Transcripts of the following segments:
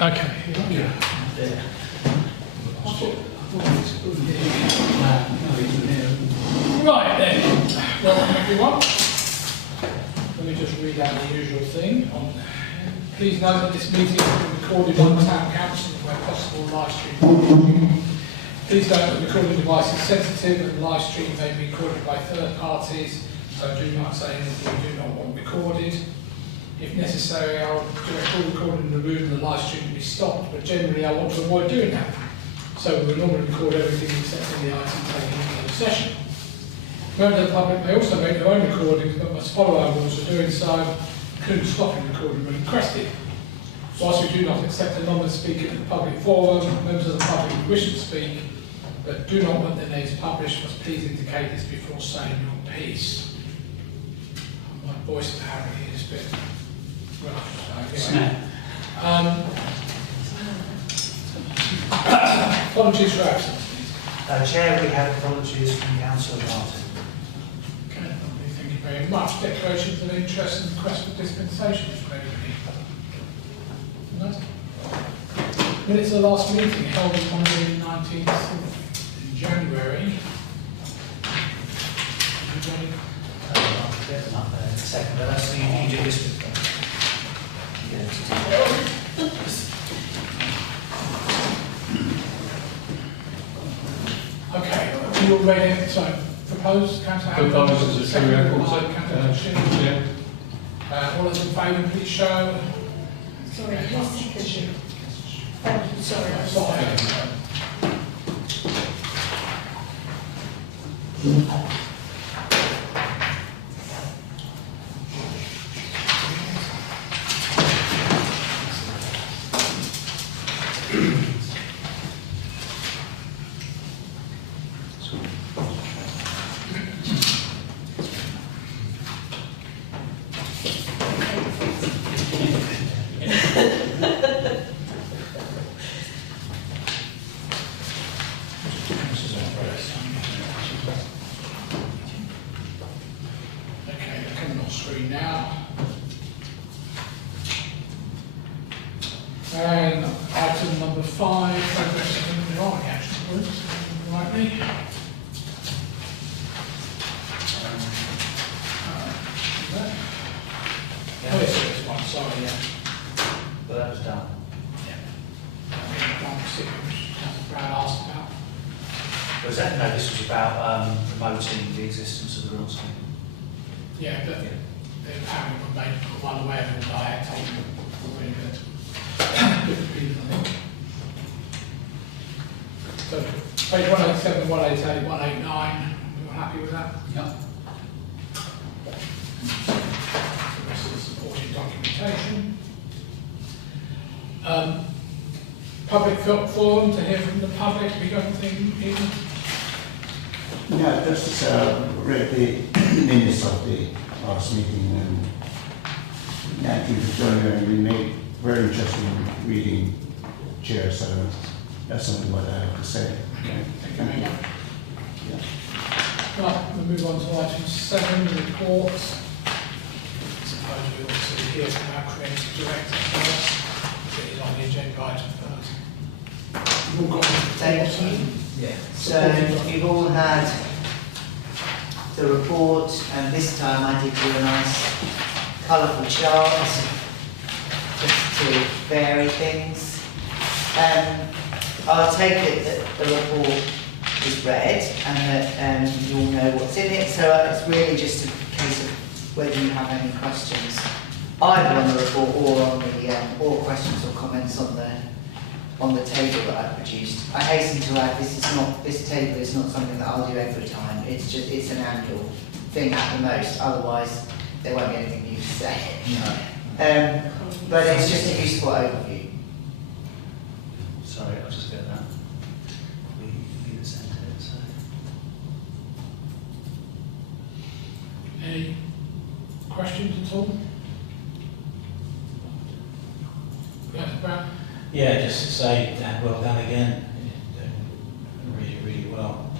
Okay. Yeah. Right then, welcome everyone. Let me just read out the usual thing. Please note that this meeting is being recorded on the Town Council and where possible live stream. Please note that the recording device is sensitive and live stream may be recorded by third parties, so do not say anything you do not want recorded. If necessary, I'll do a full recording in the room and the live stream will be stopped, but generally I want to avoid doing that. So we'll normally record everything except in the item taken in the session. Members of the public may also make their own recordings, but must follow our rules for doing so, including stopping recording when requested. Whilst we do not accept anonymous speaker in the public forum, members of the public who wish to speak but do not want their names published must please indicate this before saying your piece. My voice apparently is a bit rough, so anyway. Apologies for absence. Chair, we have apologies from Councillor Martin. Okay, lovely, thank you very much. Declarations of interest and request for dispensations from anybody? No? Minutes of the last meeting held on Monday the 19th of January. Second, but that's you do this with them. Okay, you all ready? So, proposed, Councillor Haverhill. Proposed as a Councillor Sheen. All those in favour, please show. Sorry, thank you, sorry. Sorry. And item number 5, progress of the right action groups, rightly. Oh, yes, this one, sorry, yeah. Well, that was done. Yeah. One particular which Councillor Brown asked about. Was that? No, this was about promoting the existence of the real estate. Yeah, but they apparently were made one aware of it, I had told them already that. Different people, I think. So, page 187, 188, 189, we were happy with that? Yeah. The rest of the supporting documentation. Public forum to hear from the public. Have you got anything in? Yeah, just read the minutes of the last meeting and 19th of January, we made very interesting reading, Chair, so that's something what I have to say. Okay, thank you very much. Yeah. Right, we'll move on to item 7, reports. I suppose we also hear from our creative director first. It is on the agenda item first. We've all got Thank you. Yeah. So you've all had the report, and this time I did do a nice colourful chart just to vary things. I'll take it that the report is read and that you all know what's in it, so it's really just a case of whether you have any questions either on the report or on the or questions or comments on the table that I produced. I hasten to add, this table is not something that I'll do every time. It's an annual thing at the most. Otherwise, there won't be anything new to say. No. But it's just a useful overview. Sorry, I'll just get that. We sent it, so. Any questions at all? Yes, Brown? Yeah, just to say, Dan, well done again. You're doing really, really well.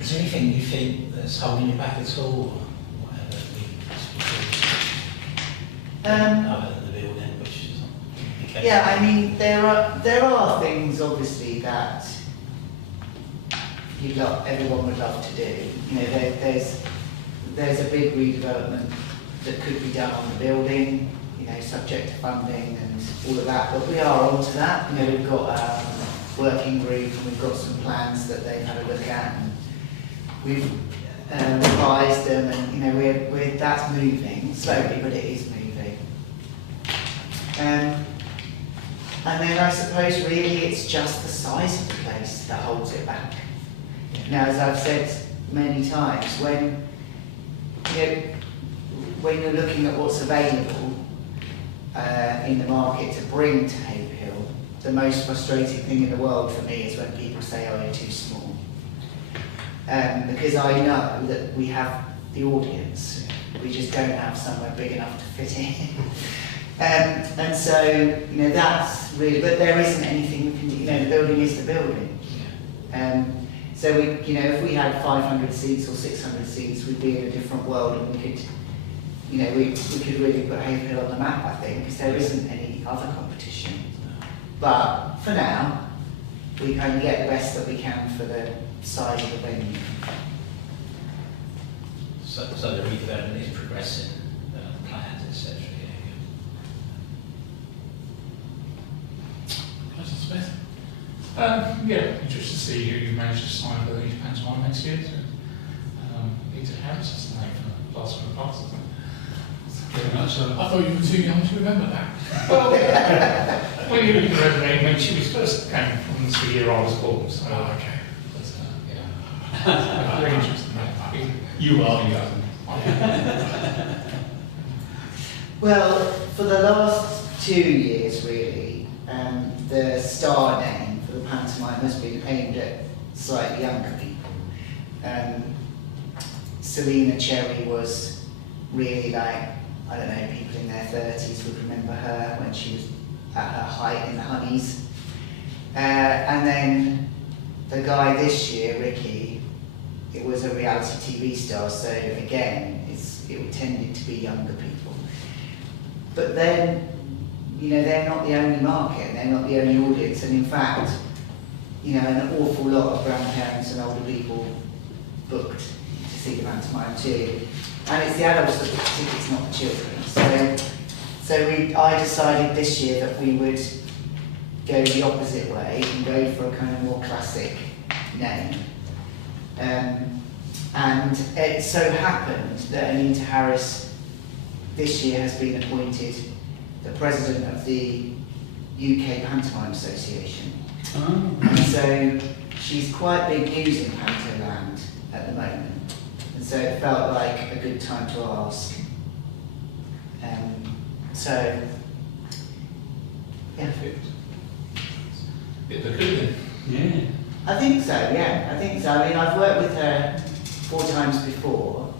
Is there anything you think that's holding you back at all, or whatever? Um, Other than the building, which is not the Yeah, I mean, there are things obviously that everyone would love to do. You know, there's a big redevelopment that could be done on the building, you know, subject to funding and all of that, but we are on to that. You know, we've got a working group and we've got some plans that they've had a look at, and we've revised them, and you know, that's moving slowly, but it is moving. And then I suppose really it's just the size of the place that holds it back. Now, as I've said many times, when you're looking at what's available in the market to bring to Haverhill, the most frustrating thing in the world for me is when people say, "Oh, you're too small," because I know that we have the audience. We just don't have somewhere big enough to fit in. And so, you know, that's really, but there isn't anything we can do. You know, the building is the building. So we, you know, if we had 500 seats or 600 seats, we'd be in a different world, and we could, you know, we could really put Haverhill on the map, I think, because there isn't any other competition. But for now, we kind of get the best that we can for the size of the venue. So the redevelopment is progressing, plans, etc. Councillor Smith? Yeah, interested to see who you manage to sign for the pantomime next year. Peter Harris, that's the name for the last one of the past, isn't it? I thought you were too young to remember that. Well, you can remember when she was first came from the year I was born, so. Oh, okay. Yeah. Very interesting. You are young. Well, for the last 2 years, really, the star name for the pantomime has been aimed at slightly younger people. Selina Cherry was really like, I don't know, people in their 30s would remember her when she was at her height in the Honeys. And then the guy this year, Ricky, it was a reality TV star, so again, it tended to be younger people. But then, you know, they're not the only market, they're not the only audience, and in fact, you know, an awful lot of grandparents and older people booked to see the pantomime too. And it's the adults that book tickets, not the children. So I decided this year that we would go the opposite way and go for a kind of more classic name. And it so happened that Anita Harris this year has been appointed the president of the UK Pantomime Association. Oh. And so she's quite big news in Pantoland at the moment. And so it felt like a good time to ask. So, yeah. Bit of a coup then. Yeah. I think so, yeah. I think so. I mean, I've worked with her 4 times before,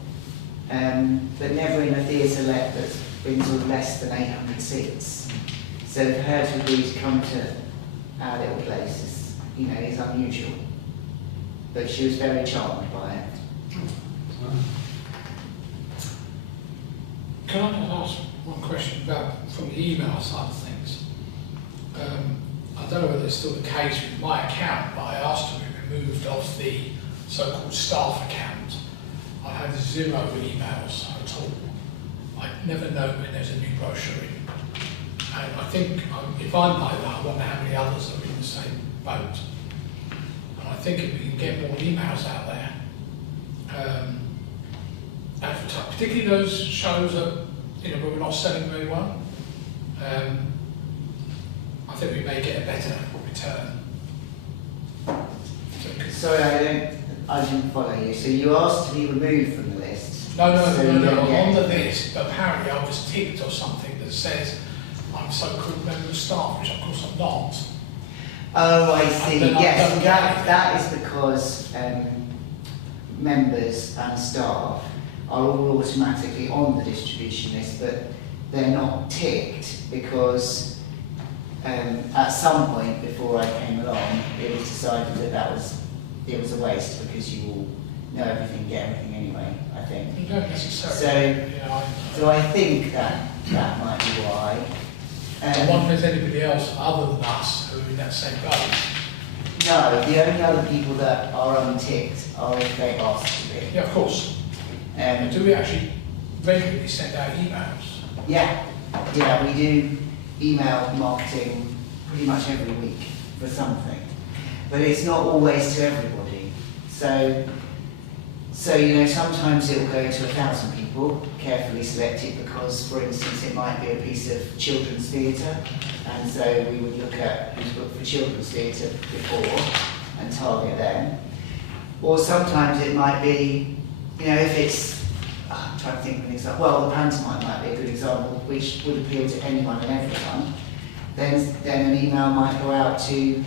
but never in a theatre that's been sort of less than 800 seats. So for her to agree to come to our little place is, you know, is unusual. But she was very charmed by it. Can I just ask one question about from the email side of things? I don't know whether it's still the case with my account, but I asked to be removed off the so-called staff account. I had 0 emails at all. I never know when there's a new brochure in. And I think if I'm like that, I wonder how many others are in the same boat. And I think if we can get more emails out there, advertise, particularly those shows that, you know, where we're not selling very well, I think we may get a better return. Sorry, I didn't follow you. So you asked to be removed from the list? No, So you don't I'm get- on the list, but apparently I was ticked or something that says I'm a so-called member of staff, which of course I'm not. Oh, I see. And then I Yes, don't get that is because members and staff are all automatically on the distribution list, but they're not ticked because at some point before I came along, it was decided that it was a waste because you all know everything, get everything anyway, I think. You don't necessarily. So I think that might be why. I wonder if there's anybody else other than us who are in that same boat. No, the only other people that are unticked are if they ask to be. Yeah, of course. And do we actually regularly send out emails? Yeah, we do email marketing pretty much every week for something, but it's not always to everybody. So sometimes it will go to 1,000 people, carefully selected, because, for instance, it might be a piece of children's theatre, and so we would look at who's booked for children's theatre before and target them. Or sometimes it might be, if it's, I'm trying to think of an example, well, the pantomime might be a good example, which would appeal to anyone and everyone, then an email might go out to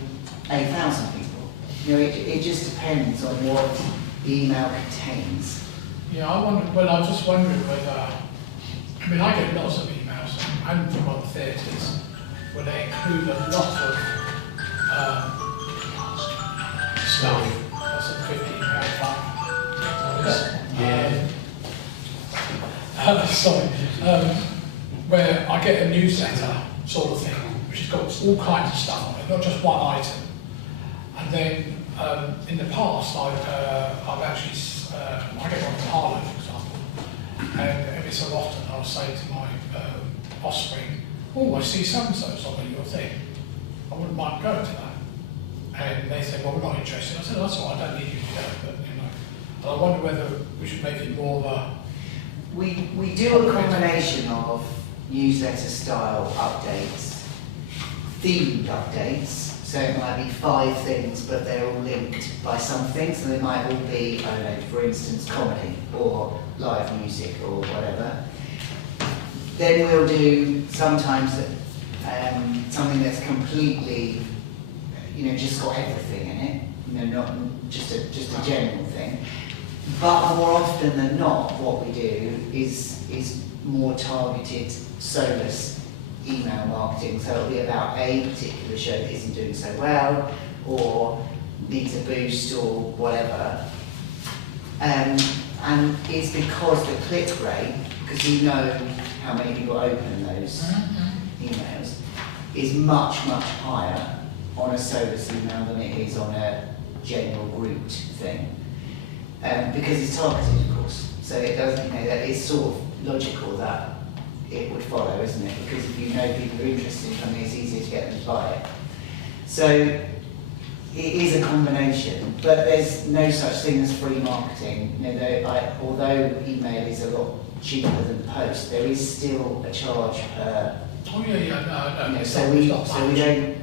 8,000 people. It just depends on what the email contains. Yeah, I was just wondering whether, I get lots of emails and from other theatres where they include a lot of stuff. That's a 50 email where I get a newsletter sort of thing, which has got all kinds of stuff on it, not just one item. And then in the past, I've actually, I get one from Haverhill, for example, and every so often I'll say to my offspring, oh, I see so-and-so's on your thing. I wouldn't mind going to that. And they say, well, we're not interested. I said, that's all right, I don't need you to go, but, And I wonder whether we should make it more of a... We do a combination of newsletter style updates, themed updates. So it might be 5 things, but they're all linked by something. So they might all be, I don't know, for instance, comedy or live music or whatever. Then we'll do sometimes something that's completely, just got everything in it. Not just a general thing. But more often than not, what we do is more targeted, solus email marketing. So it'll be about a particular show that isn't doing so well, or needs a boost, or whatever. And it's because the click rate, because we know how many people open those emails, is much, much higher on a solus email than it is on a general grouped thing. Because it's targeted, of course. So it does, that it's sort of logical that it would follow, isn't it? Because if you know people are interested in something, it's easier to get them to buy it. So it is a combination, but there's no such thing as free marketing. Although email is a lot cheaper than post, there is still a charge per. Oh yeah, no. So we don't.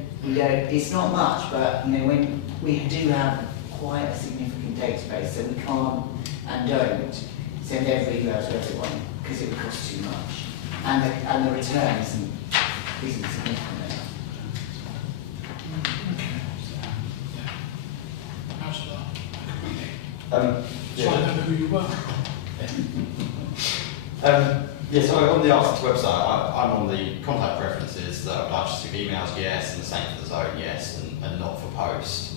It's not much, but when we do have quite a significant database, so we can't and don't send every email to everyone because it would cost too much, and the return isn't significant enough. So I don't know who you were. So on the Arts website, I'm on the contact preferences that apply to emails, yes, and the same for the zone, yes, and not for post.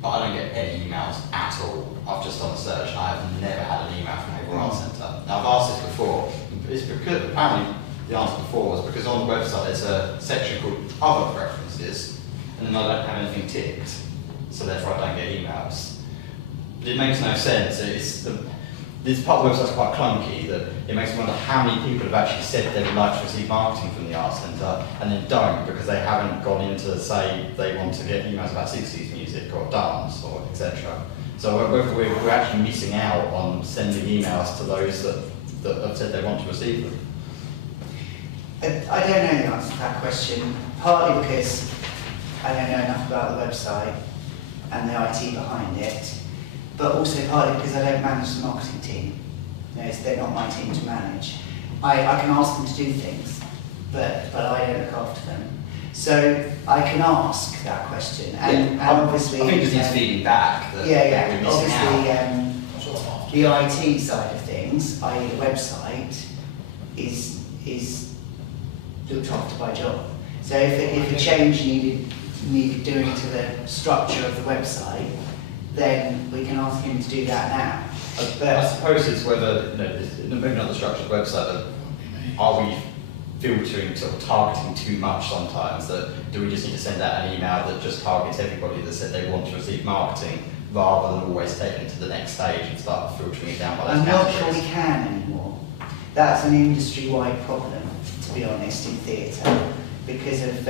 But I don't get any emails at all. I've just done a search and I have never had an email from Haverhill Arts Centre. Now I've asked this before, it's because apparently the answer before was because on the website there's a section called Other Preferences, and then I don't have anything ticked, so therefore I don't get emails. But it makes no sense. This part of the website's quite clunky, that it makes me wonder how many people have actually said they would like to receive marketing from the Arts Centre and then don't because they haven't gone into, say, they want to get emails about 60s music or dance or etc. So whether we're actually missing out on sending emails to those that have said they want to receive them. I don't know the answer to that question, partly because I don't know enough about the website and the IT behind it, but also partly because I don't manage the marketing team. They're not my team to manage. I can ask them to do things, but I don't look after them. So I can ask that question, and obviously... I think it needs feeding back. That we're missing out. The IT side of things, i.e. the website, is looked after by John. So if a change needed doing to the structure of the website, then we can ask him to do that now. I suppose it's whether, maybe not the structure of the website, but are we filtering, sort of targeting too much sometimes, that do we just need to send out an email that just targets everybody that said they want to receive marketing, rather than always taking it to the next stage and start filtering it down by those I'm not sure categories? we can anymore. That's an industry-wide problem, to be honest, in theatre, because of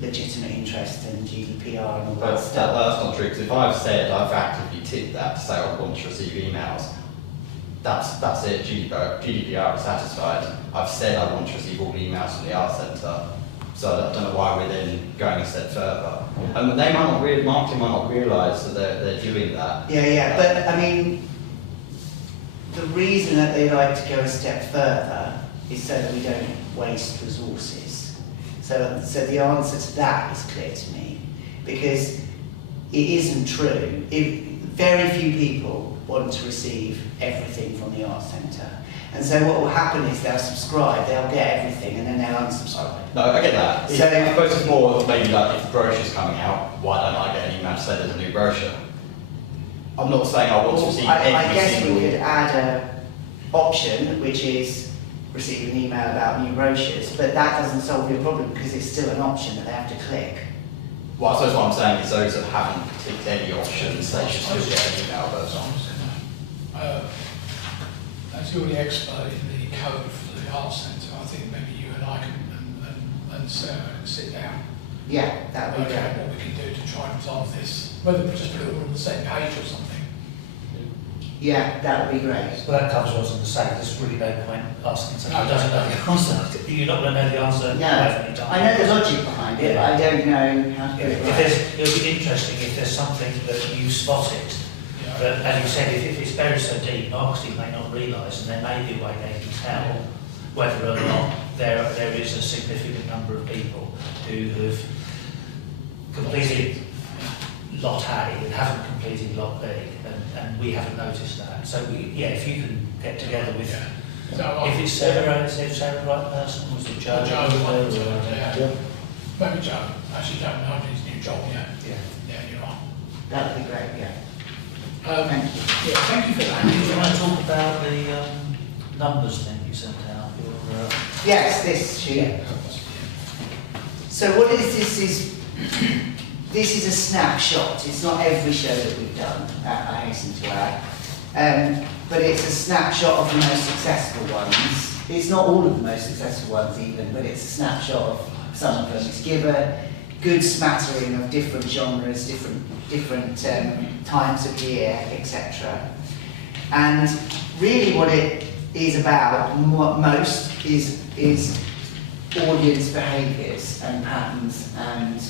legitimate interest and GDPR and all But that stuff. that's not true, because if I've said, I've actively ticked that to say I want to receive emails, that's it, GDPR is satisfied. I've said I want to receive all emails from the Arts Centre, so I don't know why we're then going a step further. And they might not marketing might not realise that they're doing that. Yeah, but I mean, the reason that they like to go a step further is so that we don't waste resources. So the answer to that is clear to me, because it isn't true. Very few people want to receive everything from the Arts Centre. And so what will happen is they'll subscribe, they'll get everything, and then they'll unsubscribe. No, I get that. So- I suppose it's more maybe like if the brochure's coming out, why don't I get an email to say there's a new brochure? I'm not saying I want to receive I every guess we single... could add an option, which is receive an email about new brochures, but that doesn't solve your problem because it's still an option that they have to click. Well, I suppose what I'm saying is those that haven't ticked any options, they should still get an email, but... As you're the expert in the code for the Arts Centre, I think maybe you and I and Sarah can sit down Yeah, that and would be work out great. what we can do to try and resolve this. Whether we just put it all on the same page or something. Yeah, that would be great. Well, that covers what I was going to say. There's really no point asking someone who doesn't know the answer. You're not going to know the answer. No, every time. I know the logic behind it, but I don't know how to do it right. It'll be interesting if there's something that you spotted. But as you said, if it's buried so deep, marketing may not realise, and there may be a way they can tell whether or not there is a significant number of people who have completed lot A and haven't completed lot B, and we haven't noticed that. So if you can get together with, if it's Sarah, is Sarah the right person, or was it Joe? Yeah. Maybe Joe. Actually, Joe knows his new job, yeah. Yeah, you're right. That would be great, yeah. Yeah, thank you for that. Do you want to talk about the numbers thing you sent out? Yes, this sheet. So what is this? This is a snapshot. It's not every show that we've done, I hasten to add. But it's a snapshot of the most successful ones. It's not all of the most successful ones even, but it's a snapshot of some of them. It's give a good smattering of different genres, different times of year, etc. And really what it is about, and what most is audience behaviours and patterns and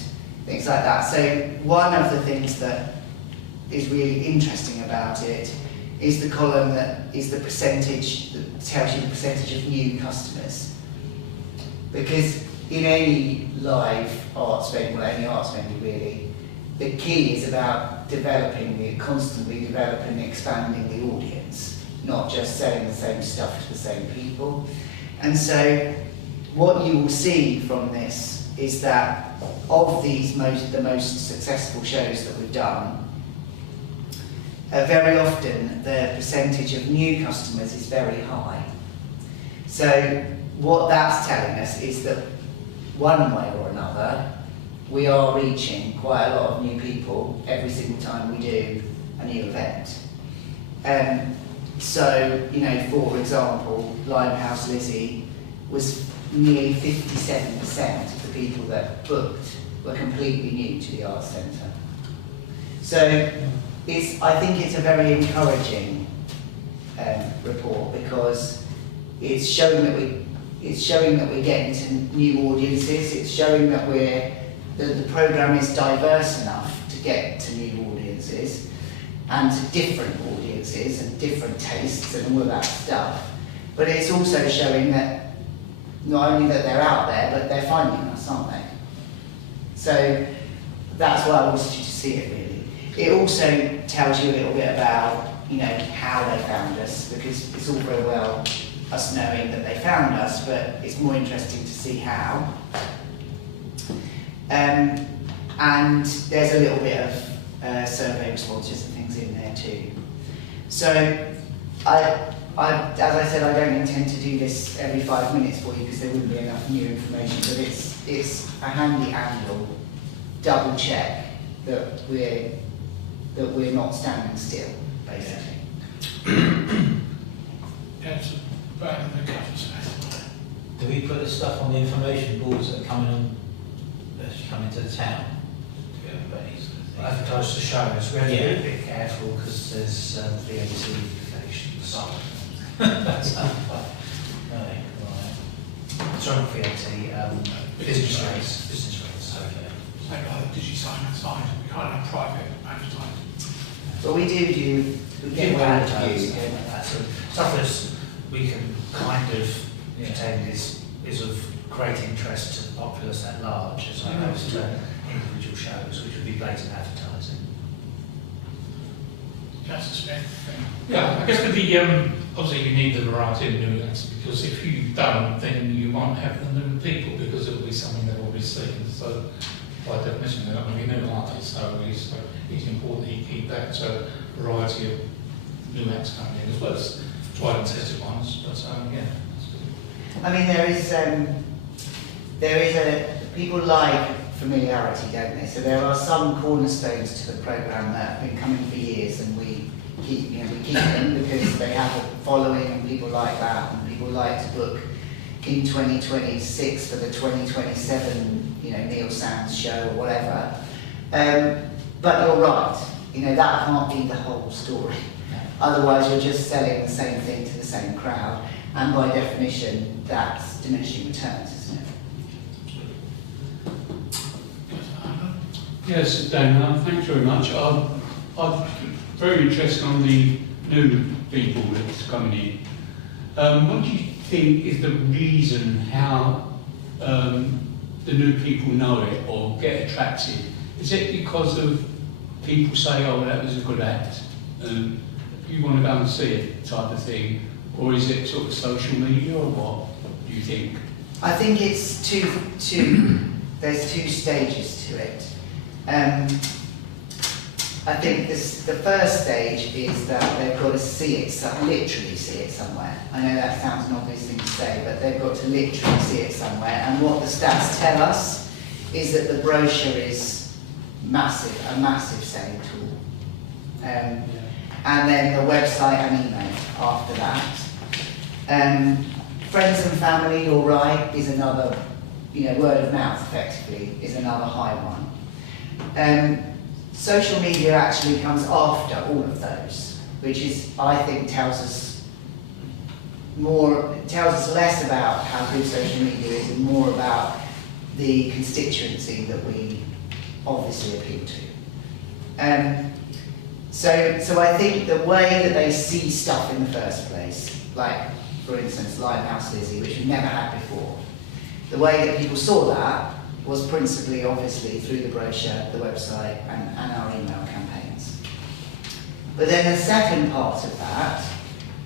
things like that. So one of the things that is really interesting about it is the column that is the percentage, that tells you the percentage of new customers. Because in any live arts venue, well, any arts venue really, the key is about constantly developing, expanding the audience, not just selling the same stuff to the same people. And so what you will see from this is that of these the most successful shows that we've done, very often the percentage of new customers is very high. So what that's telling us is that one way or another, we are reaching quite a lot of new people every single time we do a new event. So, you know, for example, Limehouse Lizzie was nearly 57% of the people that booked were completely new to the Arts Centre. So I think it's a very encouraging report, because it's showing that we're getting to new audiences. It's showing that the programme is diverse enough to get to new audiences and to different audiences and different tastes and all of that stuff. But it's also showing that not only that they're out there, but they're finding us, aren't they? So that's why I wanted you to see it, really. It also tells you a little bit about, you know, how they found us, because it's all very well us knowing that they found us, but it's more interesting to see how. And there's a little bit of survey responses and things in there too. So as I said, I don't intend to do this every 5 minutes for you because there wouldn't be enough new information, but it's a handy angle, double check that we're not standing still, basically. That's about in the cover space. Do we put this stuff on the information boards that are coming to the town? To everybody's Advertise the shows. We have to be Yeah. a bit careful because there's VAT implications. That's right. Sorry, VAT, business rates. Okay. Like the DigiSign side, we can't have private advertising. But we do We get do well advertise reviewed. that. So stuff that we can kind of pretend is of great interest to the populace at large, as opposed to individual shows, which would be blatant advertising. That's a spend thing. Yeah, I guess with the, obviously you need the variety of new acts, because if you don't, then you won't have the new people, because it'll be something they've already seen. So by definition, they're not going to be new, are they? So it's important that you keep that variety of new acts coming in, as well as tried and tested ones. But yeah, that's good. I mean, there is a, people like familiarity, don't they? So there are some cornerstones to the programme that have been coming for years, and we keep them because they have a following and people like that, and people like to book in 2026 for the 2027, Neil Sands show or whatever. But you're right, that can't be the whole story. Otherwise you're just selling the same thing to the same crowd, and by definition that's diminishing returns, isn't it? Yes, Dan, thanks very much. I'm very interested on the new people that's coming in. What do you think is the reason how the new people know it or get attracted? Is it because of people say, oh, that was a good act, you want to go and see it type of thing? Or is it sort of social media, or what do you think? I think it's there's two stages to it. I think the first stage is that they've got to see it, literally see it somewhere. I know that sounds an obvious thing to say, but they've got to literally see it somewhere. And what the stats tell us is that the brochure is a massive selling tool. And then the website and email after that. Friends and family, you're right, is another, word of mouth effectively is another high one. Social media actually comes after all of those, which is, I think, tells us less about how good social media is and more about the constituency that we obviously appeal to. So I think the way that they see stuff in the first place, like, for instance, Limehouse Lizzie, which we've never had before, the way that people saw that was principally, obviously, through the brochure, the website, and our email campaigns. But then the second part of that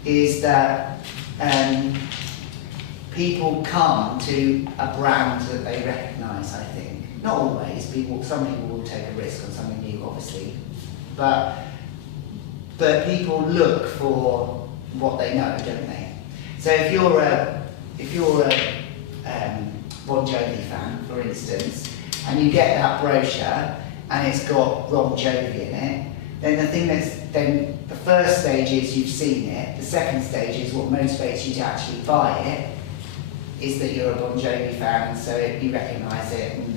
is that people come to a brand that they recognise, I think. Not always. Some people will take a risk on something new, obviously. But people look for what they know, don't they? So if you're a Bon Jovi fan, for instance, and you get that brochure and it's got Bon Jovi in it, then the first stage is you've seen it. The second stage is what motivates you to actually buy it, is that you're a Bon Jovi fan, so you recognise it and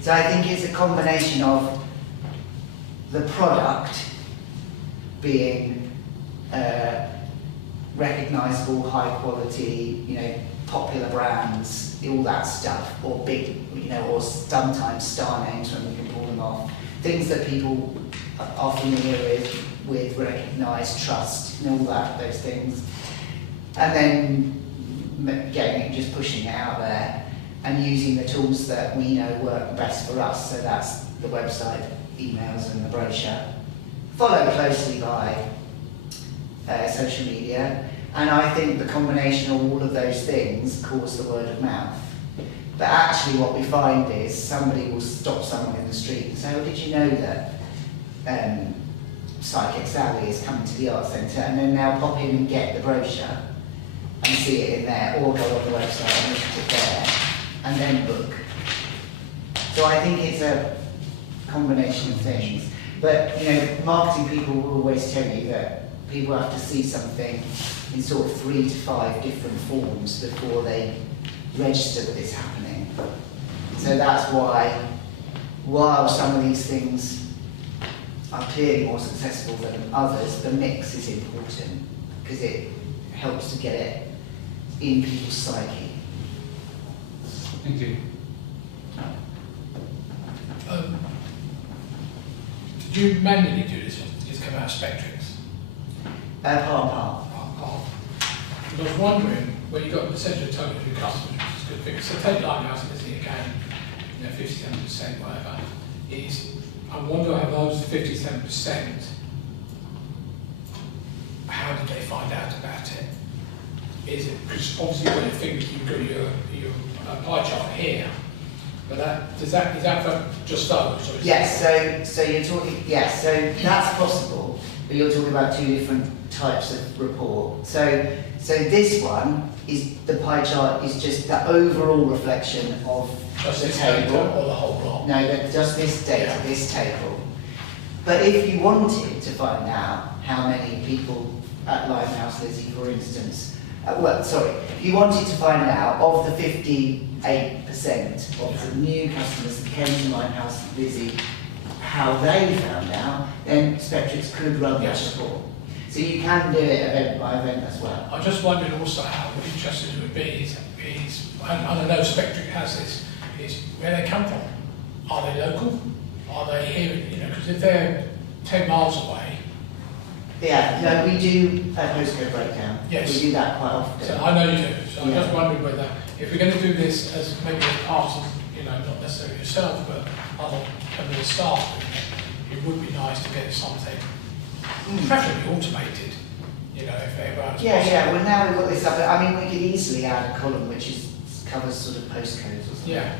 So I think it's a combination of the product being recognisable, high quality, popular brands, all that stuff, or big, or sometimes star names when we can pull them off. Things that people are familiar with, recognise, trust, all those things. And then getting it, just pushing it out there and using the tools that we know work best for us. So that's the website, emails and the brochure. Followed closely by social media. And I think the combination of all of those things cause the word of mouth. But actually what we find is somebody will stop someone in the street and say, oh, did you know that Psychic Sally is coming to the Arts Centre, and then they'll pop in and get the brochure and see it in there, or go on the website and look at it there, and then book. So I think it's a combination of things. But, you know, marketing people will always tell you that people have to see something in sort of 3 to 5 different forms before they register that it's happening. So that's why, while some of these things are clearly more successful than others, the mix is important because it helps to get it in people's psyche. Thank you. Did you manually do this, or did this come out of Spectrix? Part and part. I was wondering, where you got the percentage of total new customers, which is a good figure. So take Lighthouse, and this again, you know, 57%, whatever. I wonder how those 57%, how did they find out about it? Is it, because obviously when you think you've got your pie chart here, but is that for just those? Or is Yes, so you're talking, yes, so that's possible, but you're talking about 2 different types of report. So this one is, the pie chart is just the overall reflection of just the this table. data or the whole block? No, just this data, Yeah. this table. But if you wanted to find out how many people at Limehouse Lizzie, for instance, if you wanted to find out of the 58% of the new customers that came to Limehouse Lizzie, how they found out, then Spectrix could run that Yes. report. So you can do it event by event as well. I just wondered also how interesting it would be is and I know Spectric has this, is where they come from. Are they local? Are they here? You know, because if they're 10 miles away. Yeah, no, we do a postcode breakdown. Yes. We do that quite often. So I know you do. So I Yeah. just wondered whether, if we're going to do this as maybe as part of, you know, not necessarily yourself, but other members of the staff doing it, it would be nice to get something, preferably automated, you know, if ever else Yeah, possible. yeah, well now we've got this up, I mean, we could easily add a column which covers sort of postcodes or something. Yeah.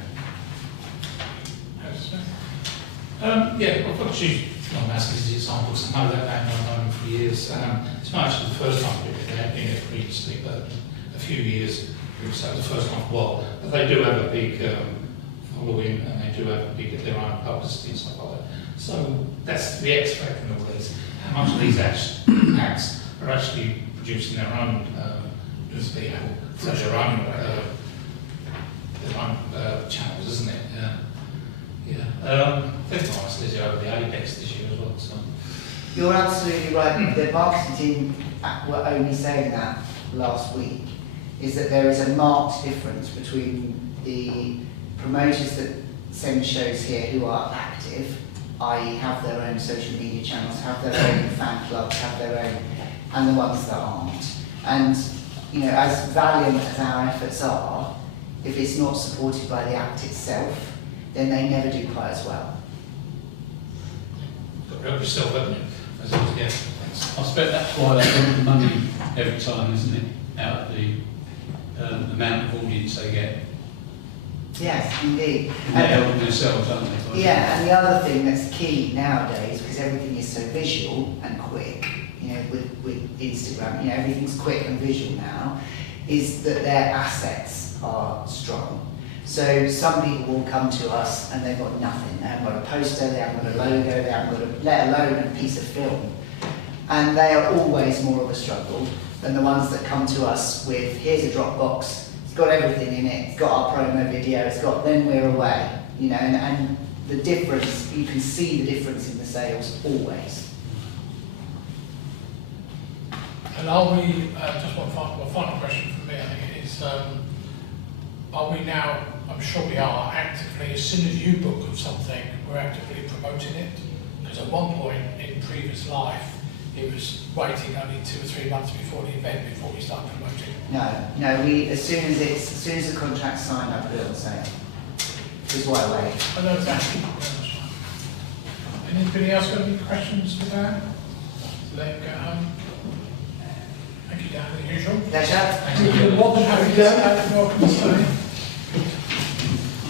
Yeah, I've got to use Limehouse as examples. I know that name, I've known them for years. It's not actually the first time they have been it previously, but a few years, so the first time for a while. But they do have a big following, and they do have a big their own publicity and stuff like that. So that's the X factor in all this. How much of these acts are actually producing their own newspaper, so their own channels, isn't it? Yeah. They've got us this year over the Apex this year as well. So. You're absolutely right. The marketing team were only saying that last week, is that there is a marked difference between the promoters that send shows here who are active, i.e. have their own social media channels, have their own fan clubs, have their own, and the ones that aren't. And, you know, as valiant as our efforts are, if it's not supported by the act itself, then they never do quite as well. Got to help yourself, haven't you? As well to get. Thanks. I expect that's why they want the money every time, isn't it? Out of the amount of audience they get. Yes, indeed. And they're helping themselves, aren't they? Yeah, and the other thing that's key nowadays, because everything is so visual and quick, you know, with Instagram, you know, everything's quick and visual now, is that their assets are strong. So some people will come to us and they've got nothing. They haven't got a poster, they haven't got a logo, they haven't got let alone a piece of film. And they are always more of a struggle than the ones that come to us with, here's a Dropbox, it's got everything in it, it's got our promo video, it's got, then we're away. You know, and the difference, you can see the difference in the sales always. And are we, just one final question from me, I think it is, are we now, I'm sure we are, actively, as soon as you book of something, we're actively promoting it? Because at one point in previous life, it was waiting only 2 or 3 months before the event, before we start promoting. No, we, as soon as the contract's signed, I put it on sale. Is why I wait. I know exactly. Anybody else got any questions for Dan? Let him go home. Thank you, Dan, as usual. Pleasure. You're more than happy to stay, welcome to stay.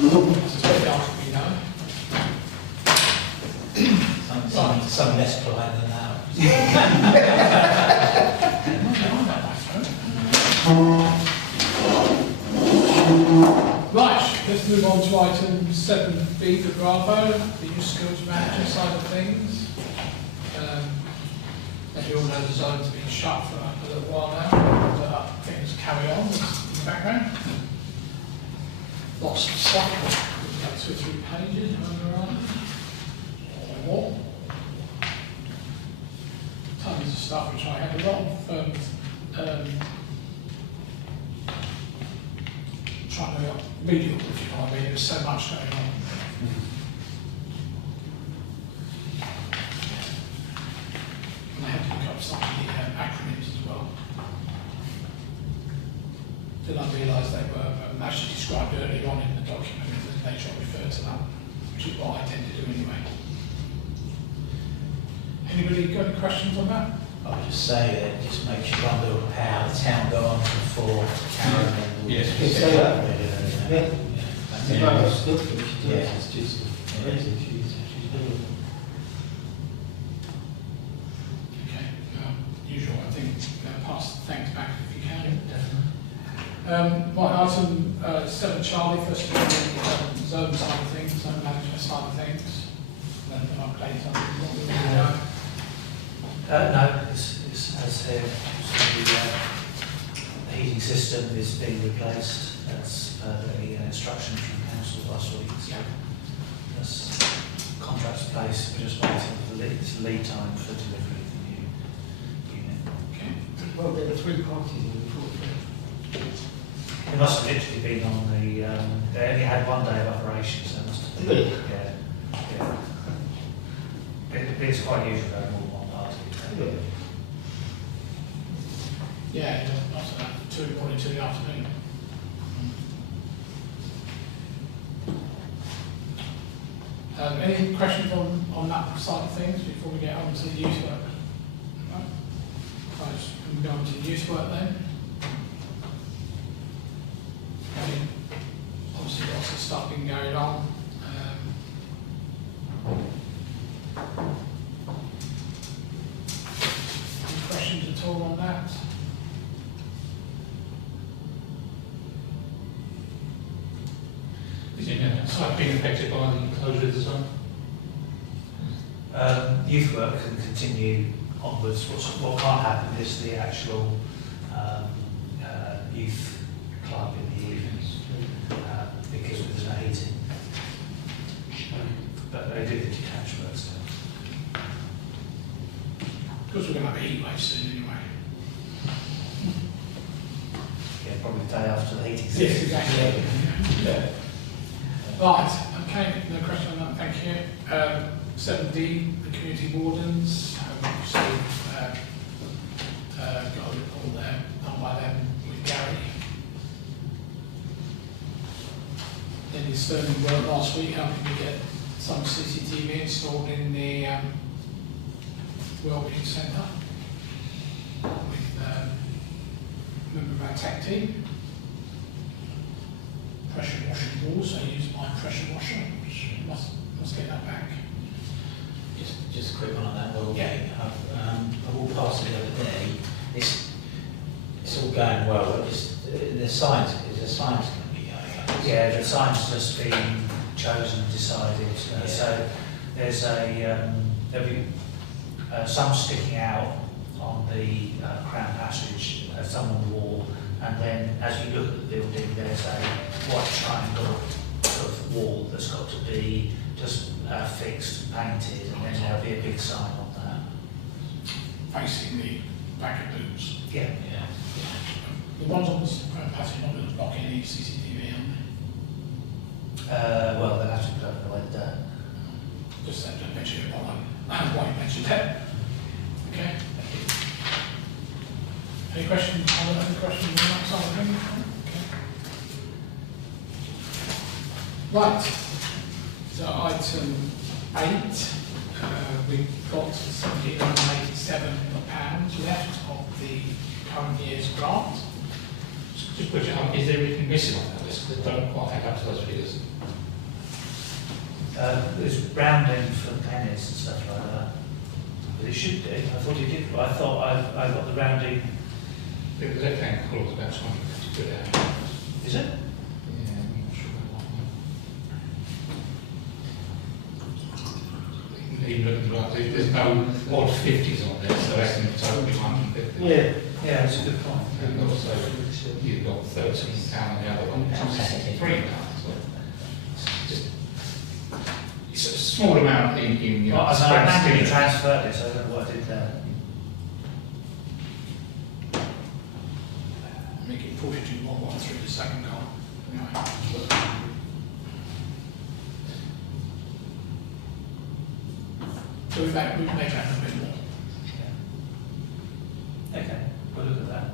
It's very after we know. Some less polite than that. Right, let's move on to item 7B for Bravo, the youth skills manager side of things. As you all know, the zone's been shut for a little while now, but things carry on in the background. Lots of stuff, about 2 or 3 pages, remember right? Or more. Tons of stuff which I had a lot of trying to read it, if you know what I mean. There's so much going on. And I had to look up some of the acronyms as well. Then I realised they were actually described earlier on in the document, and they should refer to that, which is what I tend to do anyway. Anybody got any questions on that? I would just say that it just makes you wonder how the town got on before Karen and Yes. all this. Yeah. Okay, usual, I think, pass the thanks back if you can. Right, item 7 Charlie, first of all, the zone side of things, zone management side of things. Then an update on what we're doing. No, it's as here, so the heating system is being replaced as per the instructions from council last week. So that's contract's in place, we're just waiting for the lead time for delivery of the new unit. Okay. Well, there were 3 parties in the full. It must have literally been on the, they only had 1 day of operation, so it must have been, Really? yeah. It's quite usual going more than 1 party. Yeah, after that, 2 in the morning to the afternoon. Any questions on that side of things before we get on to the youth work? No? Right, we go on to the youth work then. Obviously lots of stuff been going on. Any questions at all on that? Is it site being affected by the closure of the zone? Youth work can continue onwards. What can't happen is the actual youth club in the evenings because there's no heating. But they do the detached work still. Because we're going to have a heat wave soon anyway. Yeah, probably the day after the heating season. Yes, exactly. Yeah. Right, okay, no question on that, thank you. 7D, the community wardens, so got a report there, done by them with Gary. Then his sterling work last week, helping to get some CCTV installed in the Wellbeing Centre with a member of our tech team. Pressure washing walls, so I use my pressure washer, which must get that back. Just a quick one on that. Well, Yeah. I walked past it the other day. It's all going well. But just the signs. Is the signs going to be going up? Yeah, the sign's just been chosen and decided. Yeah. So there's there'll be some sticking out on the Crown Passage, some on the wall, and then as you look at the building, there's a white triangle of wall that's got to be just fixed, painted, and then there'll be a big sign on that. Facing the back of boots. Yeah. Yeah. The ones on the passage not going to block any CCTV, aren't Well, they'll have to put up the window. they? Just that, don't mention it while you mentioned it. Okay. Any questions on that side of things? Okay. Right. So item 8, we've got £1,787 left of the current year's grant. Just put it up, is there anything missing on that list that don't quite add up to those figures? There's rounding for pennies and stuff like that. But it should do. I thought it did. I thought I got the rounding. The left-hand corner is about 250 quid out. Is it? Yeah, I'm not sure about that. Even looking like there's no odd 50s on there, so that's in the total 150. Yeah. Yeah, it's a good point. And also, you've got £13 the other one, it's £3. So just, it's a small amount in your Well, I spread manually scheme. transferred it, so I don't know what I did there. Make it 42,113 the second car. Right. So we make that a bit more. Okay, we'll look at that.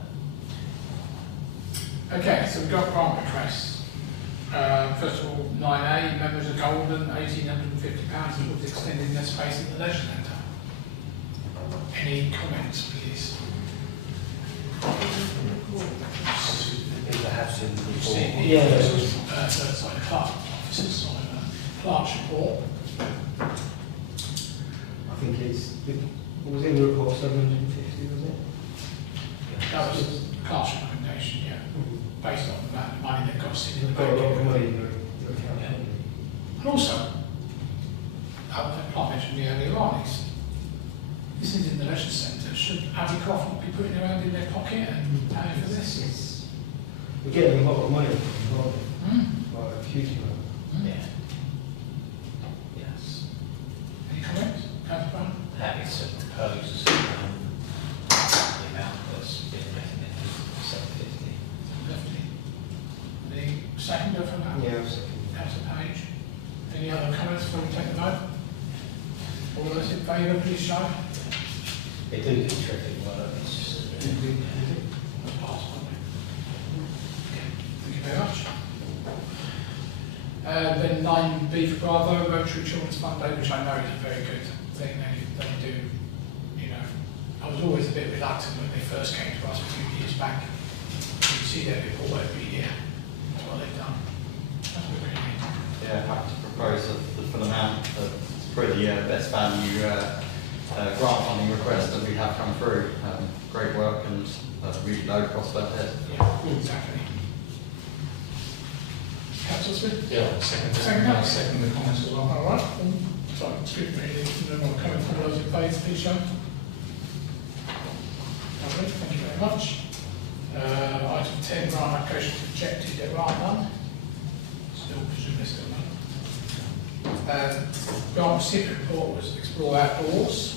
Okay, so we've got grant requests. First of all, 9A, members of Golden, £1,850 towards extending their space in the leisure centre. Any comments, please? People have to You've seen report. the Yeah. sorry, Clark officers, sorry, Clark's report. I think it's, what was in the report, 750, was it? That was Clark's recommendation, yeah, based on the amount of money they've got sitting in They've the got a lot of bank. money in their account. haven't they? And also, Clark mentioned me earlier on, this is in the leisure centre. Should Abercroft not be putting their hand in their pocket and paying for this? We're getting a lot of money from them, Hmm. like a huge amount. Yeah. Yes. Any comments, Councillor Brown? Happy to propose the amount that's been recommended, 750. Lovely. Any seconder for that? Yeah, so Councillor Page. Any other comments before we take the vote? All those in favour, please show. They do terrific work, it's just... That's passed, won't it? Thank you very much. Then 9B for Bravo, Rotary Children's Fund Day, which I know is a very good thing. They do, you know, I was always a bit reluctant when they first came to us a few years back. You see their report every year. That's what they've done. That's what we really need. Yeah, happy to propose for the amount of probably the best value grant funding request that we have come through. Great work and really low cost overhead. Yeah, exactly. Councillor Smith? Yeah, second the comments as well. All right. Sorry, excuse me, no more coming from those in favour, please show. Lovely, thank you very much. Item 10, grant application rejected, there are none. Still, presumably still none. Grant recipient report was Explore Outdoors.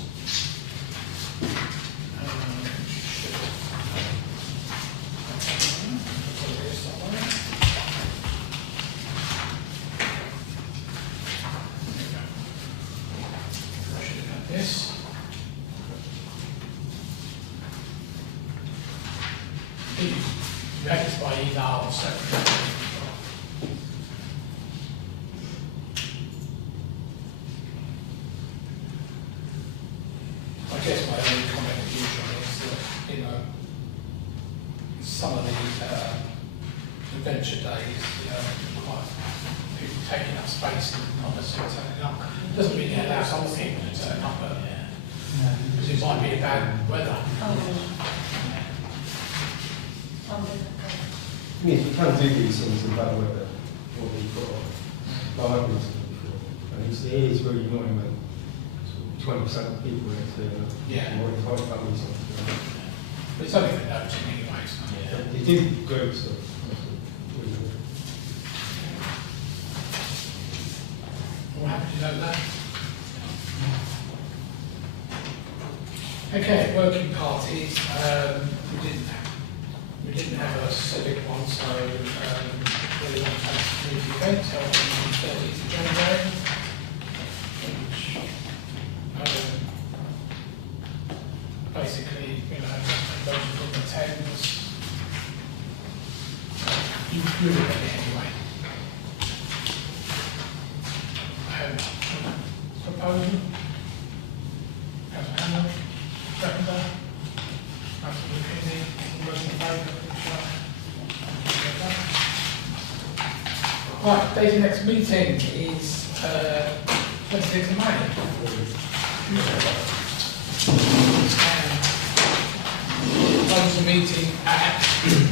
This. You had this by email, so. I guess my only comment as usual is that, you know, some of the adventure days, quite people taking up space and not necessarily turning up. Doesn't really allow some people to turn up, but because it might be bad weather. Yes, we can do these things in bad weather, what we've got, like I've been to before. And it is really annoying when 20% of people are into Yeah. more than 5 families. But it's only for noting anyway, so. Yeah. They do go stuff. All happy to know that? Okay, working parties, we didn't have a civic one, so we want to have a community event held on the 30th of January, which basically, you know, those who can attend, you look at it anyway. Proposal? Councillor Campbell, seconder? Councillor McKinney, all those in favour, please show. Right, date of next meeting is 26th of May. Close the meeting at